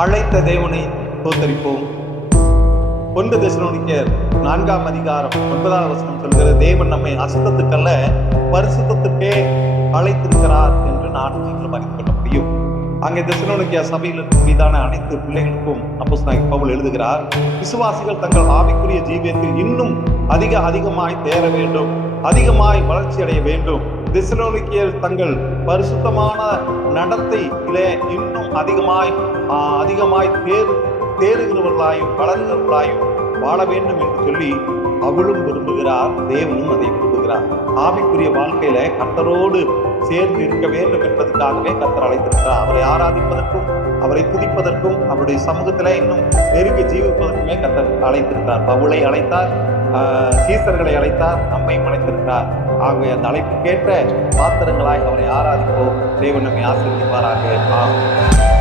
அழைத்த தேவனை தோத்தரிப்போம். 1 தெசலோனிக்கேயர் 4ஆம் அதிகாரம் 9ஆம் வசனம் சொல்கிற, தேவன் நம்மை அசுத்தத்துக்கல்ல பரிசுத்தத்துக்கே அழைத்திருக்கிறார் என்று நான் நீங்களும் அறிந்து கொள்ள முடியும். அங்கே தெசலோனிக்கேய சபையில் மீதான அனைத்து பிள்ளைகளுக்கும் அப்போஸ்தலனாகிய பவுல் எழுதுகிறார், விசுவாசிகள் தங்கள் ஆவிக்குரிய ஜீவியத்தில் இன்னும் அதிகமாய் தேர வேண்டும், அதிகமாய் வளர்ச்சி அடைய வேண்டும். தெசலோனிக்கேயர் தங்கள் பரிசுத்தமான நடத்தையிலே இன்னும் அதிகமாய் தேறுகிறவர்களாயும் வளர்கிறவர்களாயும் வாழ வேண்டும் என்று சொல்லி அவளும் விரும்புகிறார், தேவனும் அதை விரும்புகிறார். ஆவிக்குரிய வாழ்க்கையில கர்த்தரோடு சேர்ந்து இருக்க வேண்டும் என்பதற்காகவே கர்த்தர் அழைத்திருக்கிறார். அவரை ஆராதிப்பதற்கும், அவரை துதிப்பதற்கும், அவருடைய சமூகத்தில இன்னும் நெருங்கி ஜீவிப்பதற்குமே கர்த்தர் அழைத்திருக்கிறார். பவுலை அழைத்தார், சீசர்களை அழைத்தார், நம்மை அழைத்திருக்கிறார். ஆகவே அந்த அழைப்பு கேட்ட பாத்திரங்களாய் அவரை ஆராதிப்போம். தேவன் நம்மை ஆசீர்வதிப்பாராக. ஆமென்.